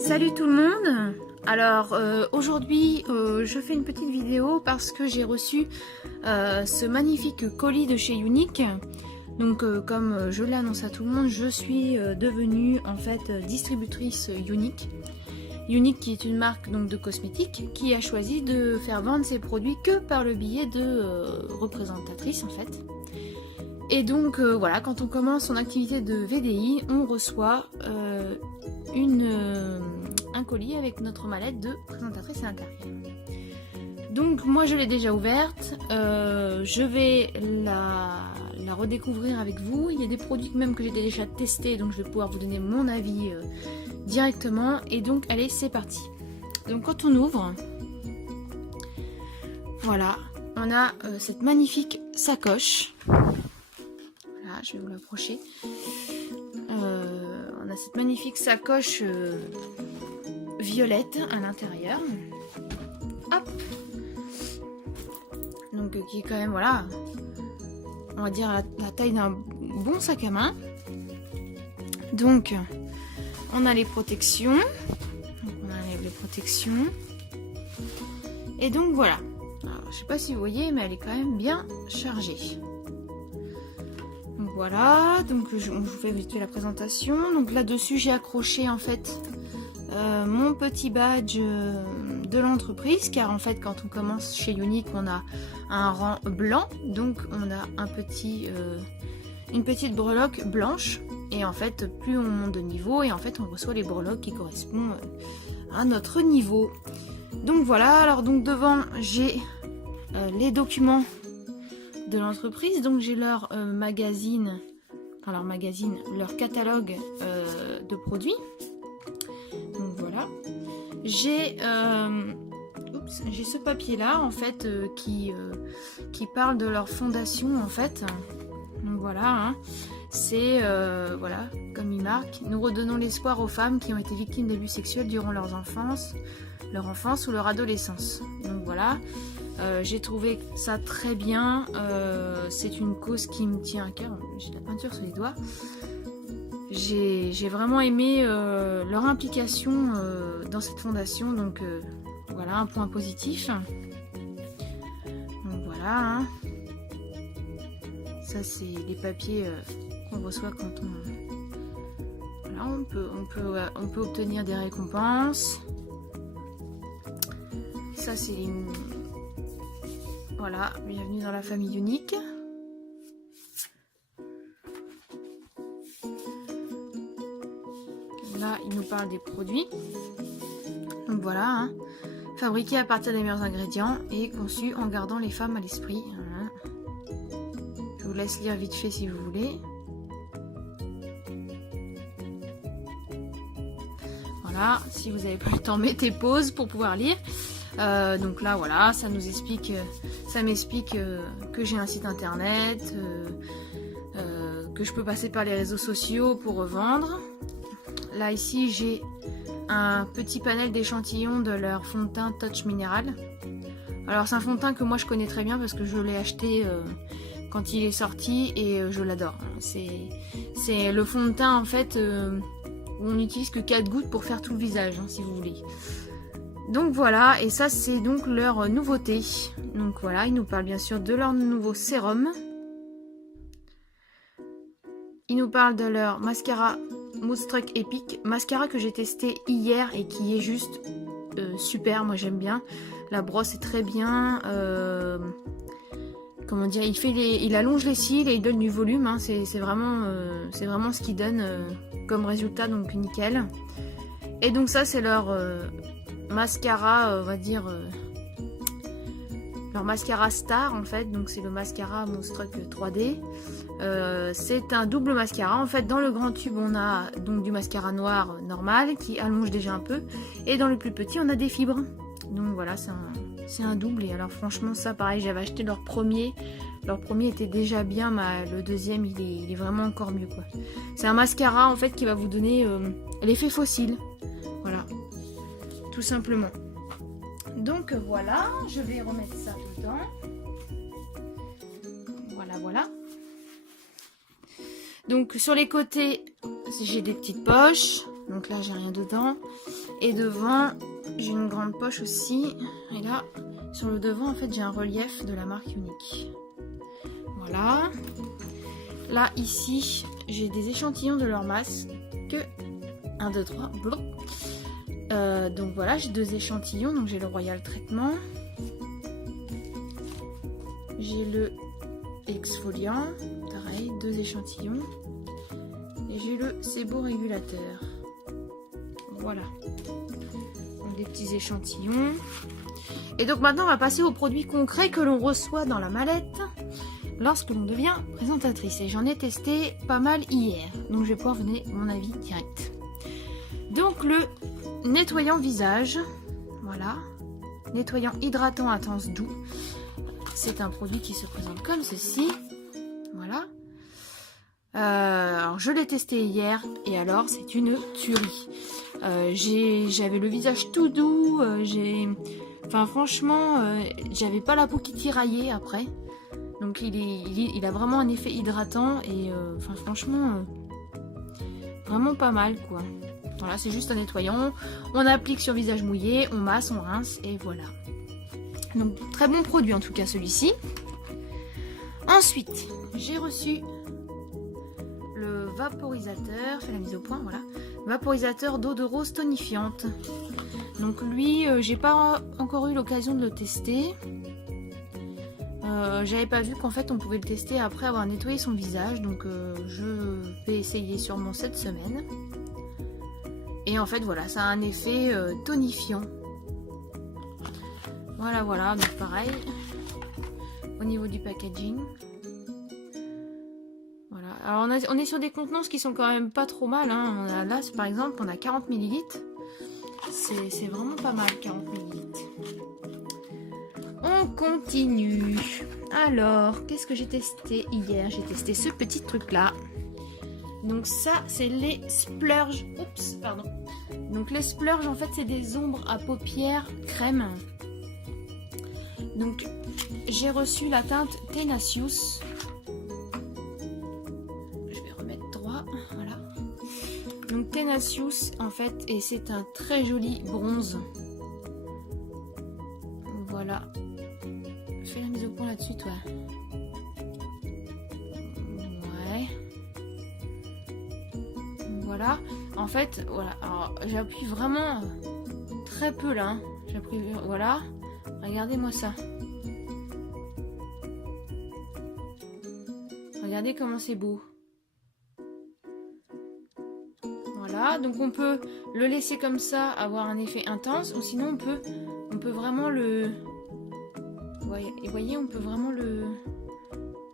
Salut tout le monde. Alors aujourd'hui je fais une petite vidéo parce que j'ai reçu ce magnifique colis de chez Younique. Donc comme je l'ai annoncé à tout le monde, je suis devenue en fait distributrice Younique. Younique qui est une marque donc de cosmétiques qui a choisi de faire vendre ses produits que par le biais de représentatrice en fait. Et donc voilà, quand on commence son activité de VDI, on reçoit un colis avec notre mallette de présentatrice à l'intérieur. Donc moi je l'ai déjà ouverte, je vais la redécouvrir avec vous. Il y a des produits même que j'ai déjà testés, donc je vais pouvoir vous donner mon avis directement. Et donc allez, c'est parti. Donc quand on ouvre, voilà, on a cette magnifique sacoche. Voilà, je vais vous l'approcher. On a cette magnifique sacoche violette à l'intérieur. Hop. Donc qui est quand même, voilà, on va dire la taille d'un bon sac à main. Donc on a les protections. Donc, on enlève les protections. Et donc voilà. Alors, je sais pas si vous voyez, mais elle est quand même bien chargée. Donc voilà, donc je vous fais vite fait la présentation. Donc là-dessus, j'ai accroché en fait mon petit badge de l'entreprise, car en fait quand on commence chez Younique, on a un rang blanc, donc on a une petite breloque blanche, et en fait plus on monte de niveau, et en fait on reçoit les breloques qui correspondent à notre niveau. Donc voilà, alors donc devant j'ai les documents de l'entreprise, donc j'ai leur magazine, leur catalogue de produits. Donc voilà, j'ai ce papier là en fait qui parle de leur fondation en fait. Donc voilà, hein. C'est voilà, comme il marque, nous redonnons l'espoir aux femmes qui ont été victimes d'abus sexuels durant leur enfance ou leur adolescence. Donc voilà, j'ai trouvé ça très bien. C'est une cause qui me tient à cœur. J'ai de la peinture sur les doigts. J'ai vraiment aimé leur implication dans cette fondation, donc voilà un point positif. Donc voilà, hein. Ça c'est les papiers qu'on reçoit quand voilà, on peut obtenir des récompenses. Ça c'est voilà, bienvenue dans la famille Younique. Là, il nous parle des produits. Donc voilà, hein. Fabriqué à partir des meilleurs ingrédients et conçu en gardant les femmes à l'esprit. Voilà. Je vous laisse lire vite fait si vous voulez. Voilà, si vous n'avez pas le temps, mettez pause pour pouvoir lire. Donc là, voilà, ça nous explique, ça m'explique que j'ai un site internet, que je peux passer par les réseaux sociaux pour revendre. Là ici j'ai un petit panel d'échantillons de leur fond de teint Touch Minéral. Alors c'est un fond de teint que moi je connais très bien parce que je l'ai acheté quand il est sorti et je l'adore. C'est le fond de teint en fait où on n'utilise que 4 gouttes pour faire tout le visage, hein, si vous voulez. Donc voilà, et ça c'est donc leur nouveauté. Donc voilà, ils nous parlent bien sûr de leur nouveau sérum. Ils nous parlent de leur mascara Moonstruck Epic, mascara que j'ai testé hier et qui est juste super, moi j'aime bien. La brosse est très bien, comment dire, il allonge les cils et il donne du volume, hein. C'est vraiment ce qu'il donne comme résultat, donc nickel. Et donc ça c'est leur mascara, on va dire, leur mascara star en fait, donc c'est le mascara Moonstruck 3D. C'est un double mascara. En fait, dans le grand tube, on a donc du mascara noir normal qui allonge déjà un peu, et dans le plus petit, on a des fibres. Donc voilà, c'est un double. Et alors franchement, ça pareil, j'avais acheté leur premier. Leur premier était déjà bien, mais le deuxième, il est vraiment encore mieux, quoi. C'est un mascara en fait qui va vous donner l'effet fossile. Voilà, tout simplement. Donc voilà, je vais remettre ça dedans. Voilà, voilà. Donc sur les côtés, j'ai des petites poches. Donc là, j'ai rien dedans. Et devant, j'ai une grande poche aussi. Et là, sur le devant, en fait, j'ai un relief de la marque Unique. Voilà. Là, ici, j'ai des échantillons de leur masque. 1, 2, 3. Donc voilà, j'ai 2 échantillons. Donc j'ai le Royal Traitement. J'ai le exfoliant. Pareil, 2 échantillons. Et j'ai le séborégulateur. Voilà. Donc, des petits échantillons. Et donc maintenant, on va passer aux produits concrets que l'on reçoit dans la mallette lorsque l'on devient présentatrice. Et j'en ai testé pas mal hier. Donc je vais pouvoir vous donner mon avis direct. Donc le nettoyant visage. Voilà. Nettoyant hydratant intense doux. C'est un produit qui se présente comme ceci. Voilà. Alors je l'ai testé hier et alors c'est une tuerie. J'avais le visage tout doux. Enfin franchement, j'avais pas la peau qui tiraillait après. Donc il a vraiment un effet hydratant et enfin franchement vraiment pas mal quoi. Voilà, c'est juste un nettoyant. On applique sur visage mouillé, on masse, on rince et voilà. Donc très bon produit en tout cas celui-ci. Ensuite, j'ai reçu le vaporisateur, fait la mise au point, voilà. Vaporisateur d'eau de rose tonifiante. Donc lui, j'ai pas encore eu l'occasion de le tester. J'avais pas vu qu'en fait on pouvait le tester après avoir nettoyé son visage. Donc je vais essayer sûrement cette semaine. Et en fait voilà, ça a un effet tonifiant. Voilà, voilà, donc pareil. Au niveau du packaging. Voilà. Alors on est sur des contenances qui sont quand même pas trop mal. Hein. Là, par exemple, on a 40 ml. C'est vraiment pas mal, 40 ml. On continue. Alors, qu'est-ce que j'ai testé hier? J'ai testé ce petit truc-là. Donc ça, c'est les splurges. Oups, pardon. Donc les splurges, en fait, c'est des ombres à paupières crème. Donc, j'ai reçu la teinte Tenacious. Je vais remettre droit, voilà. Donc Tenacious, en fait, et c'est un très joli bronze. Voilà. Je fais la mise au point là-dessus, toi. Ouais. Voilà. En fait, voilà. Alors, j'appuie vraiment très peu là. Hein. J'appuie, voilà. Regardez-moi ça. Regardez comment c'est beau. Voilà, donc on peut le laisser comme ça, avoir un effet intense, ou sinon on peut vraiment le... Et voyez, on peut vraiment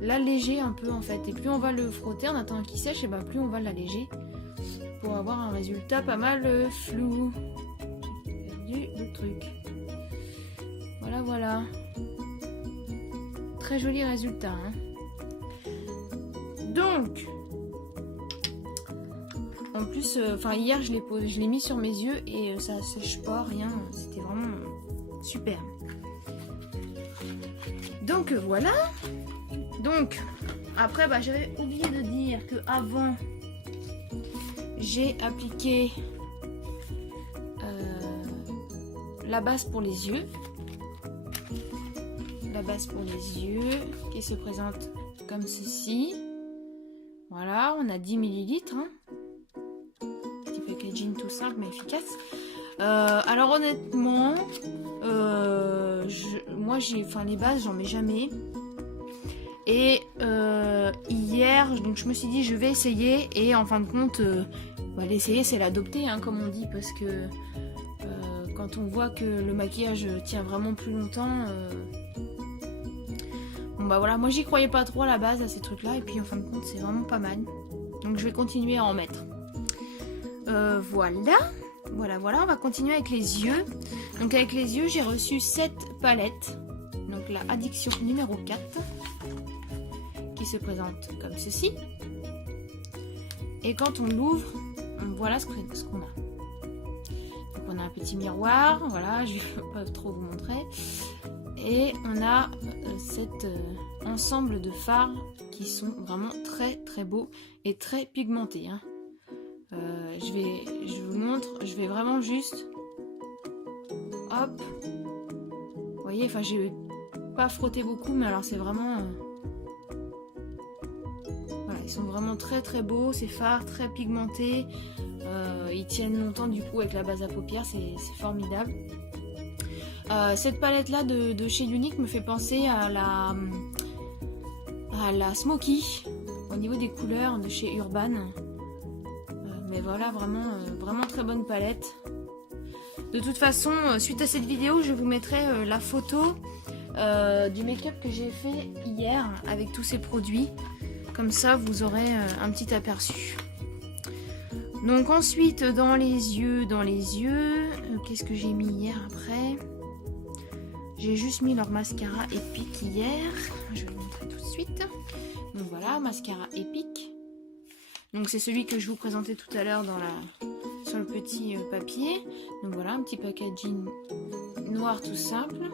l'alléger un peu en fait. Et plus on va le frotter en attendant qu'il sèche, et ben plus on va l'alléger pour avoir un résultat pas mal flou. J'ai perdu le truc. Voilà, voilà. Très joli résultat. Hein. Donc, en plus, hier je l'ai mis sur mes yeux et ça sèche pas, rien. C'était vraiment super. Donc voilà. Donc après, j'avais oublié de dire que avant, j'ai appliqué la base pour les yeux. La base pour les yeux qui se présente comme ceci. Voilà, on a 10 ml. Hein. Petit packaging tout simple mais efficace. Alors honnêtement, moi les bases j'en mets jamais. Et hier, donc je me suis dit je vais essayer et en fin de compte, l'essayer c'est l'adopter hein, comme on dit parce que quand on voit que le maquillage tient vraiment plus longtemps. Voilà, moi j'y croyais pas trop à la base à ces trucs là et puis en fin de compte c'est vraiment pas mal. Donc je vais continuer à en mettre. Voilà, on va continuer avec les yeux. Donc avec les yeux j'ai reçu cette palette. Donc la addiction numéro 4 qui se présente comme ceci. Et quand on l'ouvre, voilà ce qu'on a. Donc on a un petit miroir, voilà, je ne vais pas trop vous montrer. Et on a cet ensemble de fards qui sont vraiment très très beaux et très pigmentés. Hein. Je vous montre, je vais vraiment juste... Hop. Vous voyez, enfin j'ai pas frotté beaucoup, mais alors c'est vraiment... Voilà, ils sont vraiment très très beaux, ces fards très pigmentés. Ils tiennent longtemps du coup avec la base à paupières, c'est formidable. Cette palette là de chez Younique me fait penser à la Smoky au niveau des couleurs de chez Urban. Mais voilà, vraiment très bonne palette. De toute façon, suite à cette vidéo, je vous mettrai la photo du make-up que j'ai fait hier avec tous ces produits. Comme ça, vous aurez un petit aperçu. Donc ensuite, dans les yeux, qu'est-ce que j'ai mis hier après? J'ai juste mis leur mascara Epic hier. Je vais vous montrer tout de suite. Donc voilà, mascara Epic. Donc c'est celui que je vous présentais tout à l'heure sur le petit papier. Donc voilà, un petit packaging noir tout simple.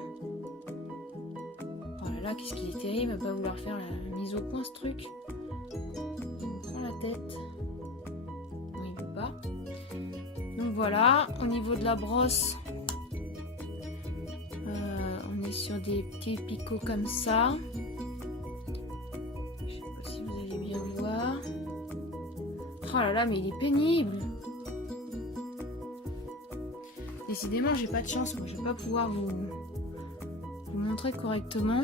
Voilà, là, qu'est-ce qu'il est terrible, il va pas vouloir faire la mise au point ce truc. On prend la tête. Non, il veut pas. Donc voilà, au niveau de la brosse, on est sur des petits picots comme ça. Je sais pas si vous allez bien voir. Oh là là, mais il est pénible. Décidément, j'ai pas de chance. Moi, je vais pas pouvoir vous montrer correctement.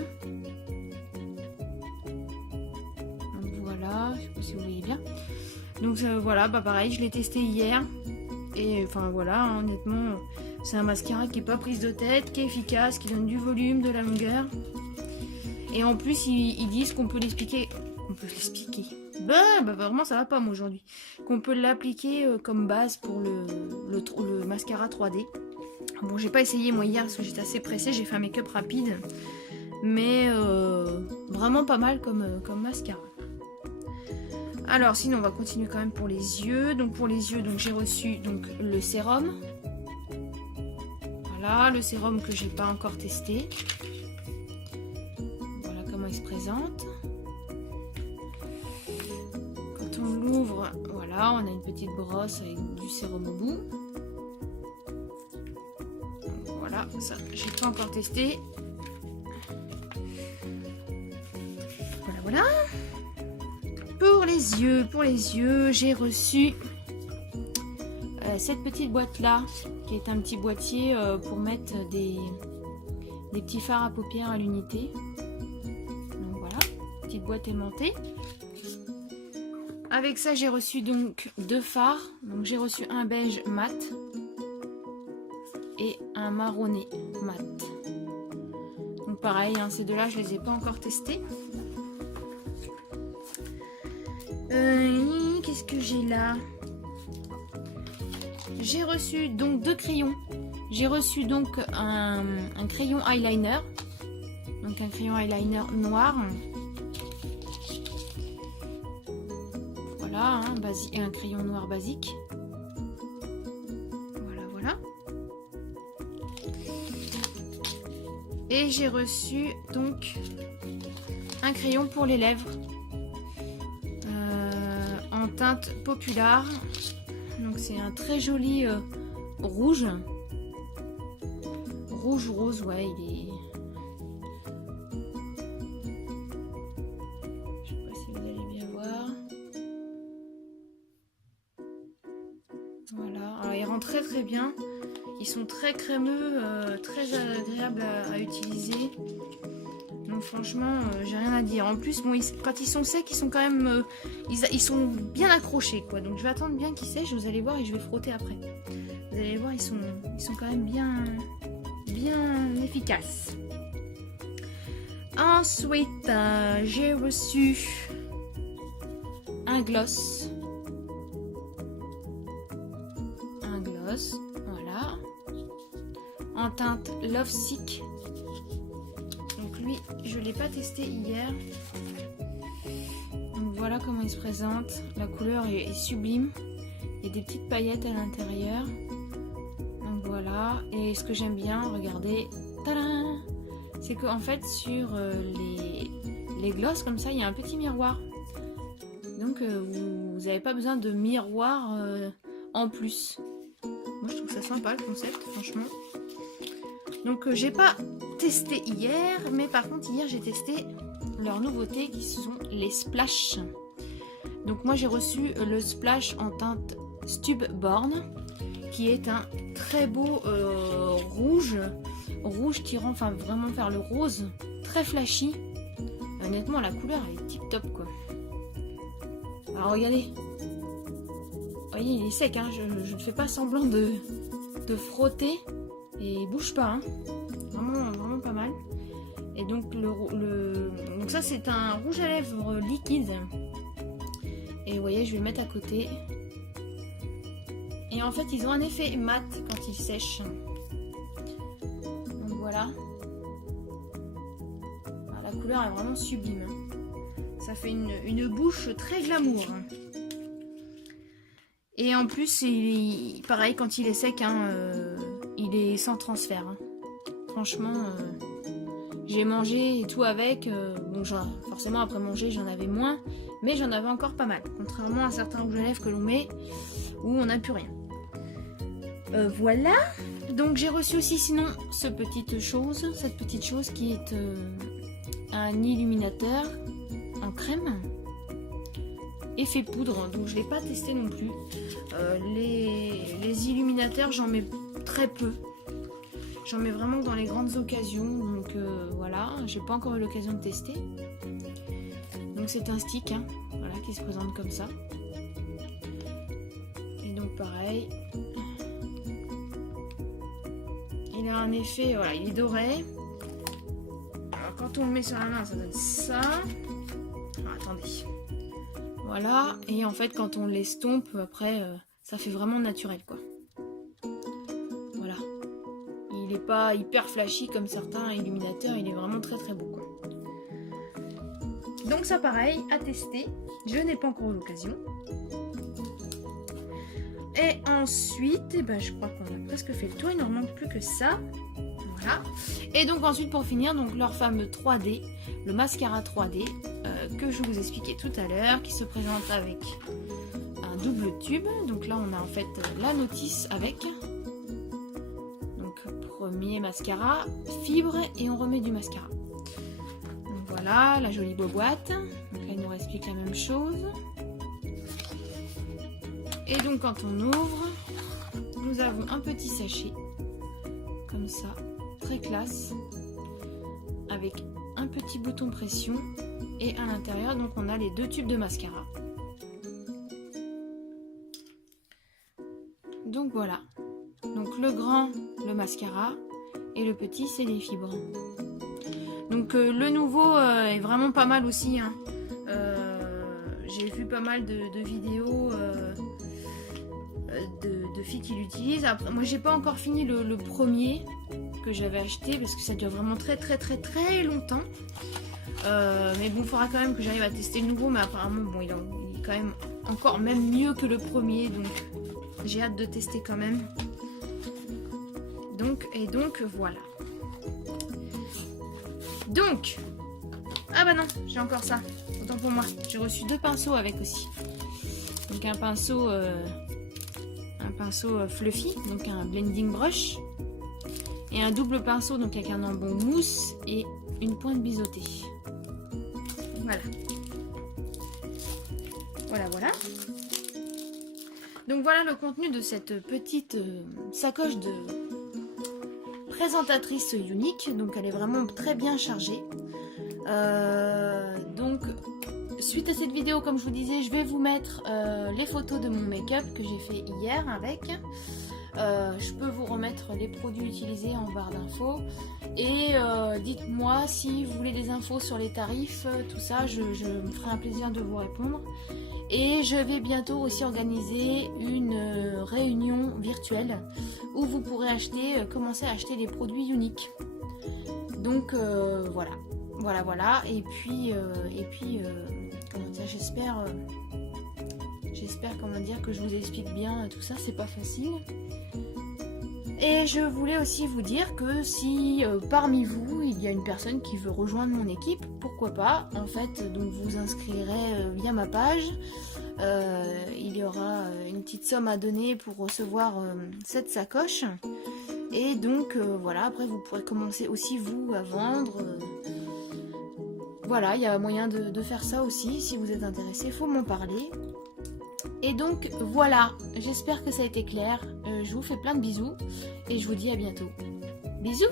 Donc voilà, je sais pas si vous voyez bien. Donc voilà, bah pareil, je l'ai testé hier. Et enfin voilà, hein, honnêtement, c'est un mascara qui est pas prise de tête, qui est efficace, qui donne du volume, de la longueur. Et en plus, ils disent qu'on peut l'expliquer. On peut l'expliquer. Bah vraiment ça va pas moi aujourd'hui. Qu'on peut l'appliquer comme base pour le mascara 3D. Bon, j'ai pas essayé moi hier parce que j'étais assez pressée, j'ai fait un make-up rapide. Mais vraiment pas mal comme mascara. Alors sinon on va continuer quand même pour les yeux. Donc pour les yeux, j'ai reçu donc le sérum. Voilà, le sérum que j'ai pas encore testé. Voilà comment il se présente. On l'ouvre, voilà, on a une petite brosse avec du sérum au bout. Donc voilà, ça, j'ai pas encore testé. Voilà. Pour les yeux, j'ai reçu cette petite boîte là, qui est un petit boîtier pour mettre des petits fards à paupières à l'unité. Donc voilà, petite boîte aimantée. Avec ça, j'ai reçu donc 2 fards. Donc j'ai reçu un beige mat et un marronné mat. Donc pareil, hein, ces deux-là, je les ai pas encore testés. Qu'est-ce que j'ai là? J'ai reçu donc 2 crayons. J'ai reçu donc un crayon eyeliner. Donc un crayon eyeliner noir. Voilà, hein, un crayon noir basique. Voilà. Et j'ai reçu donc un crayon pour les lèvres en teinte populaire. Donc c'est un très joli rouge. Rouge rose, ouais, il est... Je sais pas si vous allez bien voir. Voilà, alors ils rentrent très très bien. Ils sont très crémeux, très agréables à utiliser. Donc franchement, j'ai rien à dire. En plus, bon, quand ils sont secs, ils sont quand même, ils sont bien accrochés, quoi. Donc je vais attendre bien qu'ils sèchent. Vous allez voir et je vais frotter après. Vous allez voir, ils sont quand même bien efficaces. Ensuite, j'ai reçu un gloss. Voilà, en teinte Love Sick. Donc lui, je l'ai pas testé hier. Donc voilà comment il se présente. La couleur est sublime. Il y a des petites paillettes à l'intérieur. Donc voilà. Et ce que j'aime bien, regardez, tadam, c'est qu'en fait sur les glosses comme ça, il y a un petit miroir. Donc vous n'avez pas besoin de miroir en plus. Moi je trouve ça sympa le concept, franchement. Donc j'ai pas testé hier, mais par contre hier j'ai testé leurs nouveautés qui sont les splash. Donc moi j'ai reçu le splash en teinte Stub Born, qui est un très beau rouge qui rend enfin vraiment vers le rose, très flashy. Honnêtement la couleur elle est tip top quoi. Alors regardez, vous voyez il est sec, hein, je ne fais pas semblant de frotter et il bouge pas, hein. Vraiment pas mal. Et donc donc ça c'est un rouge à lèvres liquide. Et vous voyez je vais le mettre à côté. Et en fait ils ont un effet mat quand ils sèchent. Donc voilà. La couleur est vraiment sublime. Ça fait une bouche très glamour. Et en plus, pareil, quand il est sec, hein, il est sans transfert. Hein. Franchement, j'ai mangé et tout avec. Bon, forcément, après manger, j'en avais moins. Mais j'en avais encore pas mal. Contrairement à certains rouges à lèvres que l'on met où on n'a plus rien. Voilà. Donc, j'ai reçu aussi sinon cette petite chose qui est un illuminateur en crème. Effet poudre, donc je ne l'ai pas testé non plus. Les illuminateurs, j'en mets très peu. J'en mets vraiment dans les grandes occasions. Donc voilà, j'ai pas encore eu l'occasion de tester. Donc c'est un stick, hein, voilà, qui se présente comme ça. Et donc pareil. Il a un effet, voilà, il est doré. Alors quand on le met sur la main, ça donne ça. Alors, attendez. Voilà, et en fait quand on l'estompe, après ça fait vraiment naturel quoi. Voilà. Il n'est pas hyper flashy comme certains illuminateurs, il est vraiment très très beau quoi. Donc ça pareil, à tester, je n'ai pas encore eu l'occasion. Et ensuite, eh ben, je crois qu'on a presque fait le tour, il ne manque plus que ça. Voilà. Et donc ensuite pour finir, donc leur fameux 3D, le mascara 3D que je vous expliquais tout à l'heure, qui se présente avec un double tube. Donc là on a en fait la notice avec. Donc premier mascara, fibre et on remet du mascara. Donc voilà la jolie boîte. Donc là il nous explique la même chose. Et donc quand on ouvre, nous avons un petit sachet comme ça, très classe, avec un petit bouton pression et à l'intérieur donc on a les deux tubes de mascara. Donc voilà, donc le grand le mascara et le petit c'est les fibres. Donc le nouveau est vraiment pas mal aussi, hein. J'ai vu pas mal de vidéos de filles qui l'utilisent. Après, moi j'ai pas encore fini le premier que j'avais acheté parce que ça dure vraiment très longtemps. Mais bon, il faudra quand même que j'arrive à tester le nouveau, mais apparemment bon il est quand même encore même mieux que le premier, donc j'ai hâte de tester quand même. Donc voilà. Donc ah bah non, j'ai encore ça, autant pour moi. J'ai reçu deux pinceaux avec aussi. Donc un pinceau fluffy, donc un blending brush, et un double pinceau donc avec un embout mousse et une pointe biseautée. Voilà. Donc voilà le contenu de cette petite sacoche de présentatrice unique. Donc elle est vraiment très bien chargée. Donc suite à cette vidéo, comme je vous disais, je vais vous mettre les photos de mon make-up que j'ai fait hier avec. Je peux vous remettre les produits utilisés en barre d'infos. Et dites-moi si vous voulez des infos sur les tarifs, tout ça, je me ferai un plaisir de vous répondre. Et je vais bientôt aussi organiser une réunion virtuelle où vous pourrez commencer à acheter les produits uniques. Donc voilà. Et puis comment dire, j'espère comment dire que je vous explique bien tout ça, c'est pas facile. Et je voulais aussi vous dire que si parmi vous, il y a une personne qui veut rejoindre mon équipe, pourquoi pas. En fait, donc vous inscrirez via ma page. Il y aura une petite somme à donner pour recevoir cette sacoche. Et donc voilà, après vous pourrez commencer aussi vous à vendre. Voilà, il y a moyen de faire ça aussi. Si vous êtes intéressé, il faut m'en parler. Et donc voilà, j'espère que ça a été clair. Je vous fais plein de bisous et je vous dis à bientôt. Bisous!